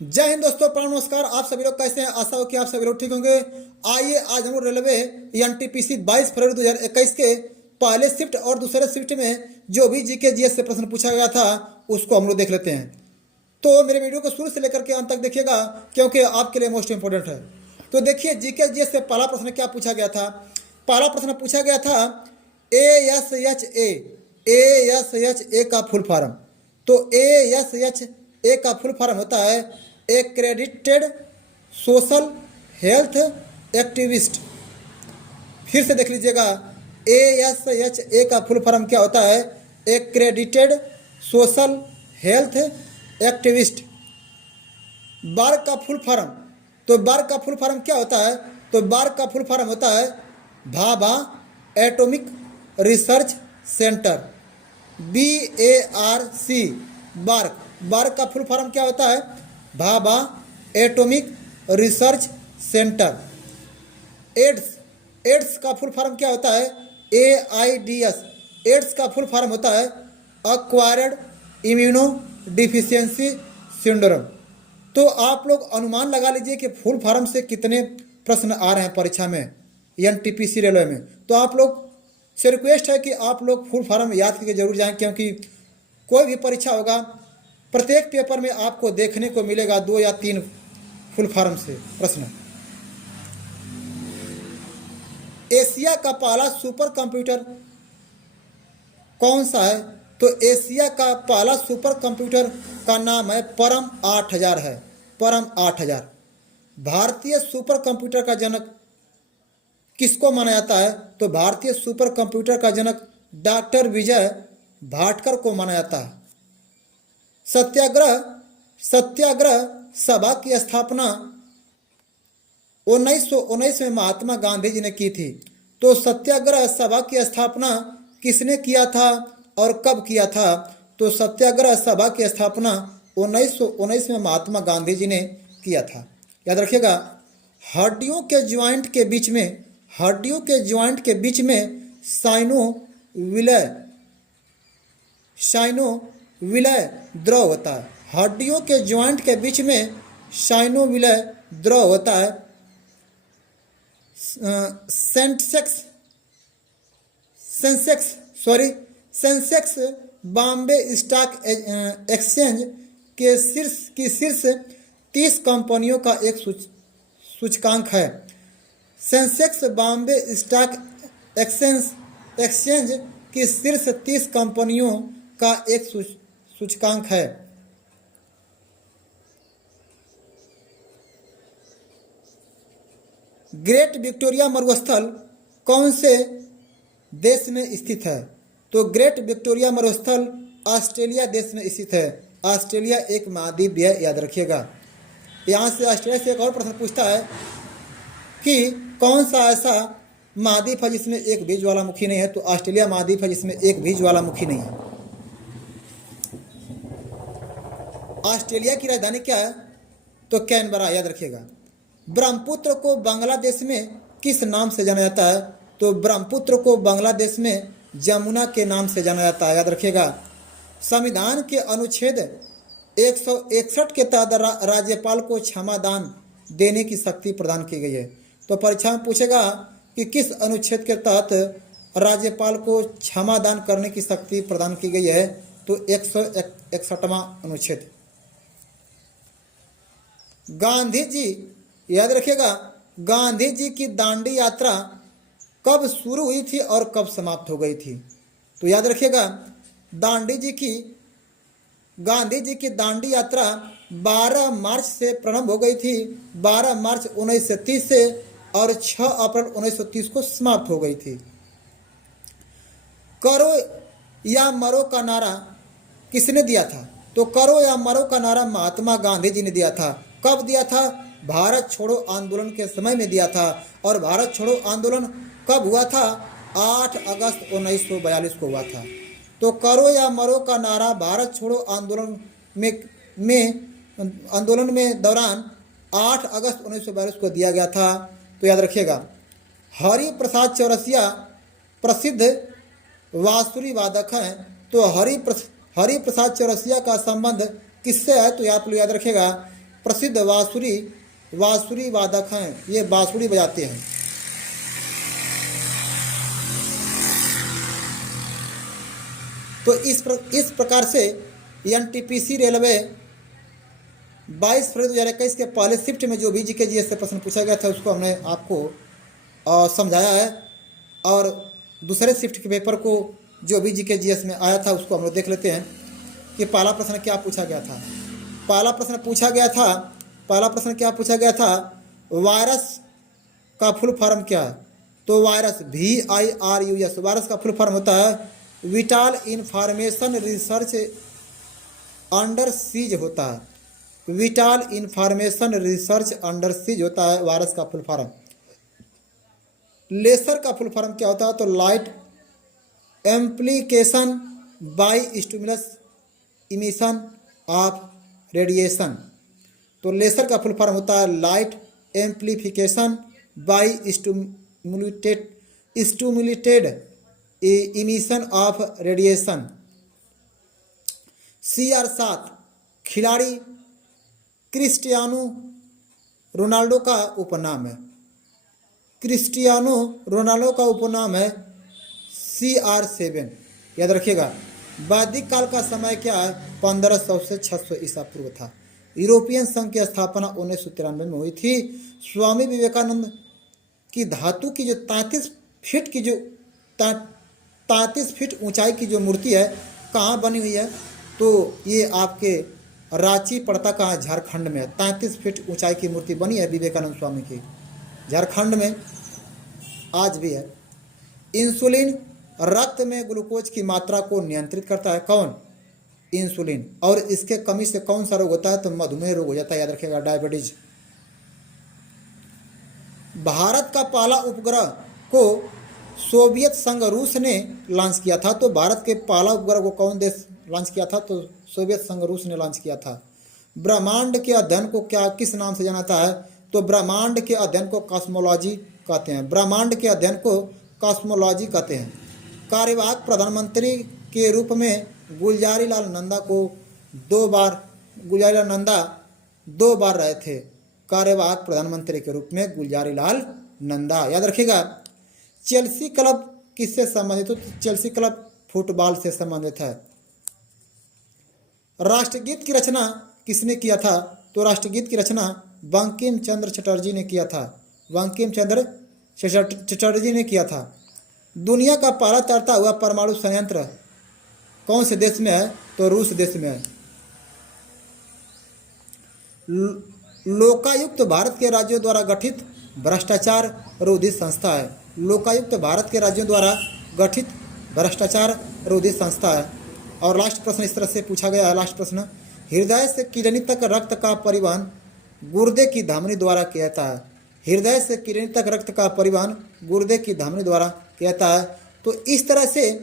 जय हिंद दोस्तों, प्रणाम, नमस्कार। आप सभी लोग कैसे हैं? आशा हो कि आप सभी लोग ठीक होंगे। आइए आज हम लोग रेलवे एनटीपीसी 22 फरवरी 2021 के पहले शिफ्ट और दूसरे शिफ्ट में जो भी जीके जीएस से प्रश्न पूछा गया था उसको हम लोग देख लेते हैं। तो मेरे वीडियो को शुरू से लेकर के अंत तक देखिएगा क्योंकि आपके लिए मोस्ट इंपॉर्टेंट है। तो देखिए जीके जीएस से पहला प्रश्न क्या पूछा गया था। पहला प्रश्न पूछा गया था ASHA का फुल फॉर्म। तो ASHA का फुल फॉर्म होता है एक्रेडिटेड सोशल हेल्थ एक्टिविस्ट। फिर से देख लीजिएगा, ASHA का फुल फॉर्म क्या होता है? Accredited social health activist. बार का फुल फॉर्म, तो बार का फुल फॉर्म क्या होता है? तो बार का फुल फॉर्म होता है Bhabha Atomic Research Centre, BARC। BARC, BARC का फुल फॉर्म क्या होता है? Bhabha Atomic Research Centre. AIDS, AIDS का फुल फॉर्म क्या होता है? AIDS। एड्स का फुल फॉर्म होता है एक्वायर्ड इम्यूनो डिफिशियंसी सिंड्रोम। तो आप लोग अनुमान लगा लीजिए कि फुल फॉर्म से कितने प्रश्न आ रहे हैं परीक्षा में एनटीपीसी रेलवे में। तो आप लोग से रिक्वेस्ट है कि आप लोग फुल फॉर्म याद करके जरूर जाएं, क्योंकि कोई भी परीक्षा होगा प्रत्येक पेपर में आपको देखने को मिलेगा 2 या 3 फुल फॉर्म से प्रश्न। एशिया का पहला सुपर कंप्यूटर कौन सा है? तो एशिया का पहला सुपर कंप्यूटर का नाम है परम 8000 है, परम 8000। भारतीय सुपर कंप्यूटर का जनक किसको माना जाता है? तो भारतीय सुपर कंप्यूटर का जनक डॉक्टर विजय भाटकर को माना जाता है। सत्याग्रह सभा की स्थापना 1919 में महात्मा गांधी जी ने की थी। तो सत्याग्रह सभा की स्थापना किसने किया था और कब किया था? तो सत्याग्रह सभा की स्थापना 1919 में महात्मा गांधी जी ने किया था। याद रखिएगा, हड्डियों के ज्वाइंट के बीच में, हड्डियों के ज्वाइंट के बीच में साइनोविलय द्रव होता है। हड्डियों के ज्वाइंट के बीच में साइनोविलय द्रव होता है। सेंसेक्स बॉम्बे स्टॉक एक्सचेंज के शीर्ष 30 कंपनियों का एक सूचकांक है। सेंसेक्स बॉम्बे स्टॉक एक्सचेंज की शीर्ष 30 कंपनियों का एक सूचकांक है। ग्रेट विक्टोरिया मरुस्थल कौन से देश में स्थित है? तो ग्रेट विक्टोरिया मरुस्थल ऑस्ट्रेलिया देश में स्थित है। ऑस्ट्रेलिया एक महाद्वीप है, याद रखिएगा। यहाँ से ऑस्ट्रेलिया से एक और प्रश्न पूछता है कि कौन सा ऐसा महाद्वीप है जिसमें एक भी ज्वालामुखी नहीं है? तो ऑस्ट्रेलिया महाद्वीप है जिसमें एक भी ज्वालामुखी नहीं है। ऑस्ट्रेलिया की राजधानी क्या है? तो कैनबरा, याद रखिएगा। ब्रह्मपुत्र को बांग्लादेश में किस नाम से जाना जाता है? तो ब्रह्मपुत्र को बांग्लादेश में जमुना के नाम से जाना जाता है, याद रखिएगा। संविधान के अनुच्छेद 161 के तहत राज्यपाल को क्षमादान देने की शक्ति प्रदान की गई है। तो परीक्षा में पूछेगा कि किस अनुच्छेद के तहत राज्यपाल को क्षमादान करने की शक्ति प्रदान की गई है? तो 161वां अनुच्छेद। गांधी जी, याद रखिएगा, गांधी जी की दांडी यात्रा कब शुरू हुई थी और कब समाप्त हो गई थी? तो याद रखिएगा, गांधी जी की दांडी यात्रा 12 मार्च से प्रारंभ हो गई थी, 12 मार्च 1930 से, और 6 अप्रैल 1930 को समाप्त हो गई थी। करो या मरो का नारा किसने दिया था? तो करो या मरो का नारा महात्मा गांधी जी ने दिया था। कब दिया था? भारत छोड़ो आंदोलन के समय में दिया था। और भारत छोड़ो आंदोलन कब हुआ था? 8 अगस्त 1942 को हुआ था। तो करो या मरो का नारा भारत छोड़ो आंदोलन में दौरान 8 अगस्त 1942 को दिया गया था। तो याद रखिएगा, हरि प्रसाद चौरसिया प्रसिद्ध बांसुरी वादक हैं। तो हरि प्रसाद चौरसिया का संबंध किससे है? तो आप लोग याद रखिएगा, प्रसिद्ध बांसुरी वादक हैं, ये बांसुरी बजाते हैं। तो इस प्रकार से एनटीपीसी रेलवे 22 फरवरी 2021 के पहले शिफ्ट में जो भी जीके जीएस से प्रश्न पूछा गया था उसको हमने आपको समझाया है, और दूसरे शिफ्ट के पेपर को जो भी जीके जीएस में आया था उसको हम लोग देख लेते हैं कि पहला प्रश्न क्या पूछा गया था। पहला प्रश्न क्या पूछा गया था, वायरस का फुल फॉर्म क्या है? तो वायरस VIRUS, वायरस का फुल फॉर्म होता है vital information research under siege होता है। Vital information research under siege होता है वायरस का फुल फॉर्म। लेसर का फुल फॉर्म क्या होता है? तो light amplification by stimulus emission of radiation. तो लेसर का फुल फॉर्म होता है light amplification by stimulated emission of radiation. CR7 खिलाड़ी क्रिस्टियानो रोनाल्डो का उपनाम है। क्रिस्टियानो रोनाल्डो का उपनाम है CR7, याद रखिएगा। वैदिक काल का समय क्या है? 1500 से 600 ईसा पूर्व था। यूरोपियन संघ की स्थापना 1993 में हुई थी। स्वामी विवेकानंद की धातु की जो 33 फीट ऊंचाई की जो मूर्ति है कहाँ बनी हुई है? तो ये आपके रांची पड़ता कहाँ? झारखंड में। 33 फीट ऊंचाई की मूर्ति बनी है विवेकानंद स्वामी की, झारखंड में आज भी है। इंसुलिन रक्त में ग्लूकोज की मात्रा को नियंत्रित करता है। कौन? इंसुलिन। और इसके कमी से कौन सा रोग होता है? तो मधुमेह रोग हो जाता है, याद रखिएगा, डायबिटीज। भारत का पहला उपग्रह को सोवियत संघ रूस ने लॉन्च किया था। तो भारत के पहला उपग्रह को कौन देश लॉन्च किया था? तो सोवियत संघ रूस ने लॉन्च किया था। ब्रह्मांड के अध्ययन को किस नाम से जाना जाता है? तो ब्रह्मांड के अध्ययन को कॉस्मोलॉजी कहते हैं। ब्रह्मांड के अध्ययन को कॉस्मोलॉजी कहते हैं। कार्यवाहक प्रधानमंत्री के रूप में गुलजारीलाल नंदा दो बार रहे थे। कार्यवाहक प्रधानमंत्री के रूप में गुलजारीलाल नंदा, याद रखिएगा। चेल्सी क्लब किससे संबंधित? तो चेल्सी क्लब फुटबॉल से संबंधित है। राष्ट्रगीत की रचना किसने किया था? तो राष्ट्रगीत की रचना बंकिम चंद्र चटर्जी ने किया था। बंकिम चंद्र चटर्जी ने किया था। दुनिया का पहला तैरता हुआ परमाणु संयंत्र कौन से देश में है? तो रूस देश में है। लोकायुक्त भारत के राज्यों द्वारा गठित भ्रष्टाचार रोधी संस्था है। लोकायुक्त भारत के राज्यों द्वारा गठित भ्रष्टाचार रोधी संस्था है। और लास्ट प्रश्न इस तरह से पूछा गया है। लास्ट प्रश्न, हृदय से किडनी तक रक्त का परिवहन गुर्दे की धमनी द्वारा किया जाता है। हृदय से किडनी तक रक्त का परिवहन गुर्दे की धमनी द्वारा किया जाता है। तो इस तरह से